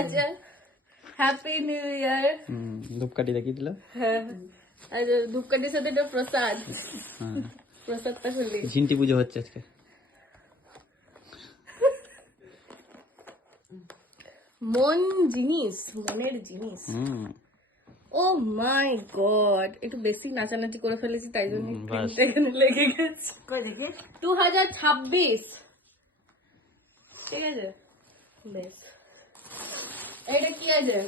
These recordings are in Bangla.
আচ্ছা হ্যাপি নিউ ইয়ার। ধূপকাঠি দেখিয়ে দিল। হ্যাঁ আচ্ছা ধূপকাঠির সাথে একটা প্রসাদ, প্রসাদটা খুললি। ঝিন্টি পুজো হচ্ছে আজকে। মন জিনিস, মনের জিনিস। ও মাই গড, একটু বেশি নাচানাচি করে ফেলেছি তাই জন্য প্রিন্টটা এখানে লেগে গেছে। কই দেখি 2026 ঠিক আছে বেশ। এটা কি আছে?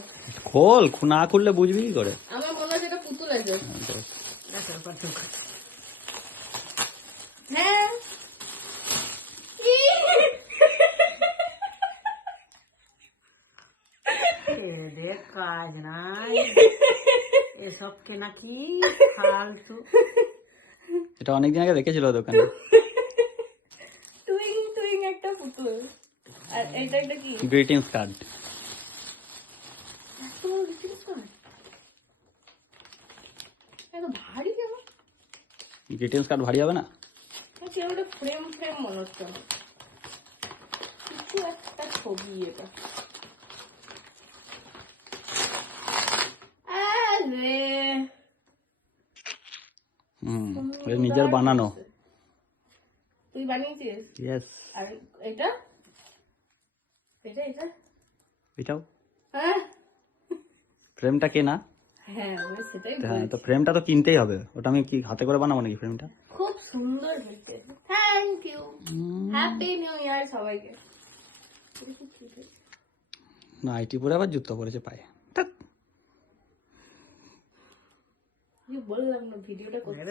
খোল, না খুললে বুঝবি কি করে? আমার মনে হচ্ছে এটা পুতুল আছে। হ্যাঁ এদের কাজ নাই এসব কেনা কি ফালতু। এটা অনেকদিন আগে দেখেছিল দোকানে। টুইং টুইং একটা পুতুল। আর এটা এটা কি? Greetings card. এত ভারী কেন? গ্রিটিংস কার্ড ভারী হবে না? আচ্ছা ওটা ফ্রেম ফ্রেম মনে হচ্ছে আমার। কিছু একটা ছবি এটা। আরে ওই নিজের বানানো। তুই বানিয়েছিস? ইয়েস। আর এটা এটা এটা এটাও হ্যাঁ ফ্রেমটা কেনা। হ্যাঁ আমি সেটাই হ্যাঁ, বলছি। তো ফ্রেমটা তো কিনতেই হবে। ওটা আমি কি হাতে করে বানাবো নাকি ফ্রেমটা? খুব সুন্দর হয়েছে, thank you. Happy new year সবাইকে। না আইটি পরে আবার জুতো পরেছে পায়ে। বললাম না ভিডিওটা করতে।